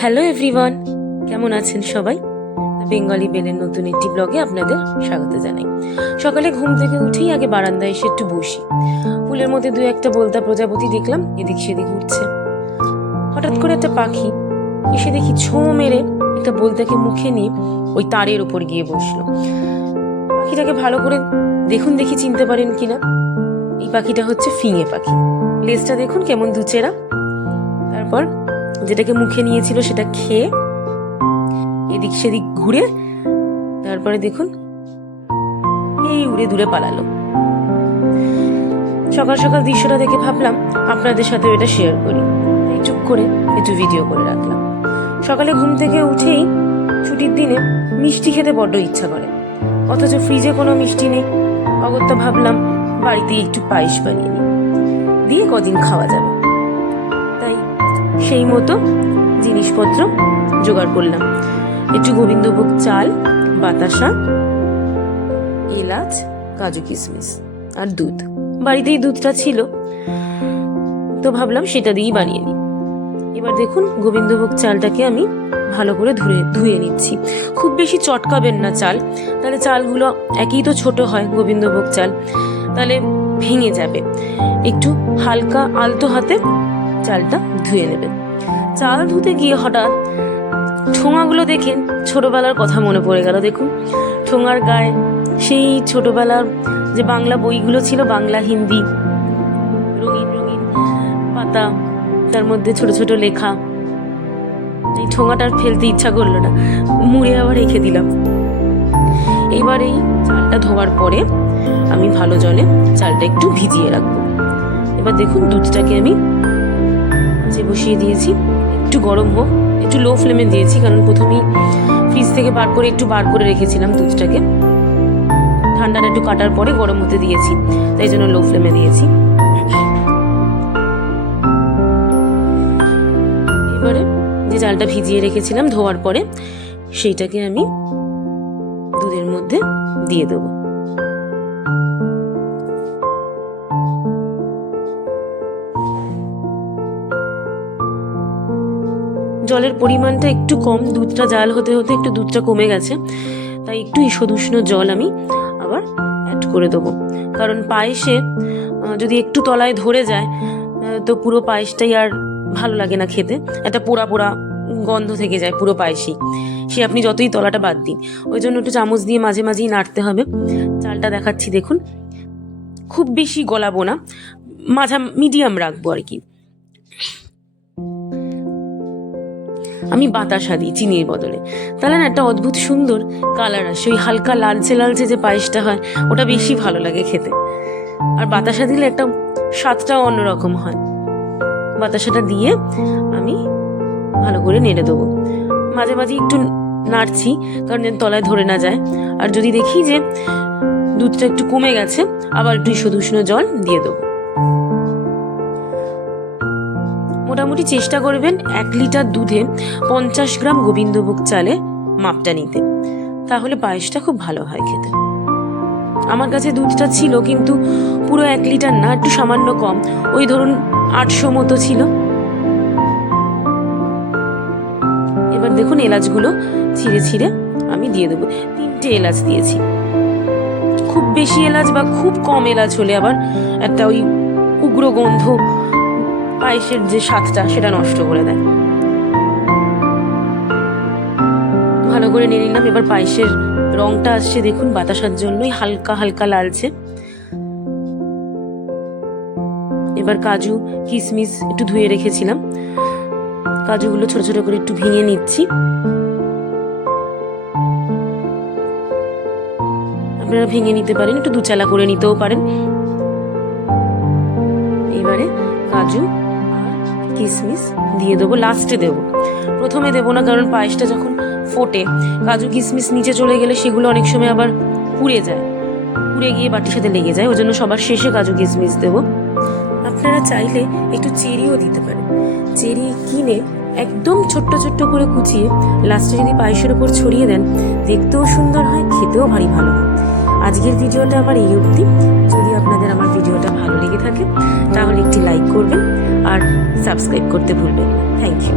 Hello everyone, কেমন আছেন সবাই? বেঙ্গলি বেলের নতুন একটি ব্লগে আপনাদের স্বাগত জানাই। সকালে ঘুম থেকে উঠেই আগে বারান্দায় এসে একটু বসি। ফুলের মধ্যে দু একটা বলতা প্রজাপতি দেখলাম এদিক সেদিক উঠছে। হঠাৎ করে একটা পাখি এসে দেখি ছোঁ মেরে একটা বলতাকে মুখে নিয়ে ওই তারের উপর গিয়ে বসলো। পাখিটাকে ভালো করে দেখি চিনতে পারেন কিনা। এই পাখিটা হচ্ছে ফিঙে পাখি। লেজটা দেখুন কেমন দুচেরা। তারপর যেটাকে মুখে নিয়েছিল সেটা খেয়ে এদিক সেদিক ঘুরে তারপরে দেখুন এই উড়ে দূরে পালালো। সকাল সকাল দৃশ্যটা দেখে ভাবলাম আপনাদের সাথে এটা শেয়ার করি, তাই চুপ করে একটু ভিডিও করে রাখলাম। সকালে ঘুম থেকে উঠেই ছুটির দিনে মিষ্টি খেতে বড্ড ইচ্ছা করে, অথচ ফ্রিজে কোনো মিষ্টি নেই। অগত্যা ভাবলাম বাড়িতে একটু পায়েস বানিয়ে নিই, দিয়ে কদিন খাওয়া যাবে। তাই সেই মতো জিনিসপত্র জোগাড় করলাম। একটু গোবিন্দভোগ চাল, বাতাসা, এলাচ, কাজু কিশমিশ আর দুধ। বাড়িতেই দুধটা ছিল, তো ভাবলাম সেটা দিয়েই বানিয়ে নিই। এবার দেখুন গোবিন্দভোগ চালটাকে আমি ভালো করে ধুয়ে নিচ্ছি। খুব বেশি চটকাবেন না চাল, তাহলে চালগুলো একই তো ছোট হয় গোবিন্দভোগ চাল, তাহলে ভেঙে যাবে। একটু হালকা আলতো হাতে চালটা ধুয়ে নেবেন। চাল ধুতে গিয়ে হঠাৎ ঠোঙাগুলো দেখে ছোটবেলার কথা মনে পড়ে গেল। দেখুন ঠোঙার গায়ে সেই ছোটবেলার যে বাংলা বইগুলো ছিল, বাংলা হিন্দি, রঙিন রঙিন পাতা, তার মধ্যে ছোট ছোট লেখা। এই ঠোঙাটার ফেলতে ইচ্ছা করলো না, মুড়ে আবার রেখে দিলাম। এবার এই চালটা ধোয়ার পরে আমি ভালো জলে চালটা একটু ভিজিয়ে রাখবো। এবার দেখুন দুধটাকে আমি বসিয়ে দিয়েছি, একটু গরম হোক। একটু লো ফ্লেমে দিয়েছি, কারণ প্রথমেই ফ্রিজ থেকে বার করে রেখেছিলাম দুধটাকে। ঠান্ডাটা একটু কাটার পরে গরম হতে দিয়েছি, তাই জন্য লো ফ্লেমে দিয়েছি। এবারে যে চালটা ভিজিয়ে রেখেছিলাম ধোয়ার পরে, সেইটাকে আমি দুধের মধ্যে দিয়ে দেবো। জলের পরিমাণটা একটু কম, দুধটা জাল হতে হতে একটু দুধটা কমে গেছে, তাই একটু ঈষদ উষ্ণ জল আমি আবার অ্যাড করে দেবো। কারণ পায়েসে যদি একটু তলায় ধরে যায় তো পুরো পায়েসটাই আর ভালো লাগে না খেতে, একটা পোড়া পোড়া গন্ধ থেকে যায় পুরো পায়েসেই, সে আপনি যতই তলাটা বাদ দিন। ওই জন্য একটু চামচ দিয়ে মাঝে মাঝেই নাড়তে হবে। চালটা দেখাচ্ছি দেখুন, খুব বেশি গলাবো না, মিডিয়াম রাখবো আর কি। আমি বাতাসা দিই চিনির বদলে, তাহলে না একটা অদ্ভুত সুন্দর কালার আসে। ওই হালকা লালচে লালচে যে পায়েসটা হয় ওটা বেশি ভালো লাগে খেতে, আর বাতাসা দিলে একটা স্বাদটাও অন্যরকম হয়। বাতাসাটা দিয়ে আমি ভালো করে নেড়ে দেবো। মাঝে মাঝে একটু নাড়ছি, কারণ যেন তলায় ধরে না যায়। আর যদি দেখি যে দুধটা একটু কমে গেছে, আবার একটু ঈষদ উষ্ণ জল দিয়ে দেবো। মোটামুটি চেষ্টা করবেন 1 লিটার দুধে 50 গ্রাম গোবিন্দভোগ চালে মাপটা নিতে, তাহলে পায়েসটা খুব ভালো হয় খেতে। আমার কাছে দুধটা ছিল কিন্তু পুরো 1 লিটার না, একটু সামান্য কম, ওই ধরুন 800 মতো ছিল। এবার দেখুন এলাচগুলো ছিঁড়ে ছিঁড়ে আমি দিয়ে দেবো। 3টে এলাচ দিয়েছি। খুব বেশি এলাচ বা খুব কম এলাচ হলে আবার একটা ওই উগ্র গন্ধ পায়েসের যে স্বাদটা সেটা নষ্ট করে দেয়। ভালো করে নিয়ে নিলাম। এবার পায়েসের রংটা আসছে দেখুন বাতাসার জন্যই হালকা হালকা লালচে। এবার কাজু কিশমিশ একটু ধুয়ে রেখেছিলাম, কাজুগুলো ছোট ছোট করে একটু ভেঙে নিচ্ছি। আপনারা ভেঙে নিতে পারেন, একটু দুচালা করে নিতেও পারেন। এবারে কাজু কিশমিশ দিয়ে দেবো, লাস্টে দেবো, প্রথমে দেবো না, কারণ পায়েসটা যখন ফোটে কাজু কিশমিশ নিচে চলে গেলে সেগুলো অনেক সময় আবার পুড়ে যায়, পুড়ে গিয়ে বাটির সাথে লেগে যায়। ওই জন্য সবার শেষে কাজু কিশমিশ দেবো। আপনারা চাইলে একটু চেরিও দিতে পারেন। চেরি কিনে একদম ছোট্ট ছোট্ট করে কুচিয়ে লাস্টে যদি পায়েসের উপর ছড়িয়ে দেন, দেখতেও সুন্দর হয়, খেতেও ভারী ভালো হয়। আজকের ভিডিওটা আমার এই অবধি। যদি আপনাদের আমার ভিডিওটা ভালো লেগে থাকে তাহলে একটি লাইক করবেন আর সাবস্ক্রাইব করতে ভুলবেন না। Thank you.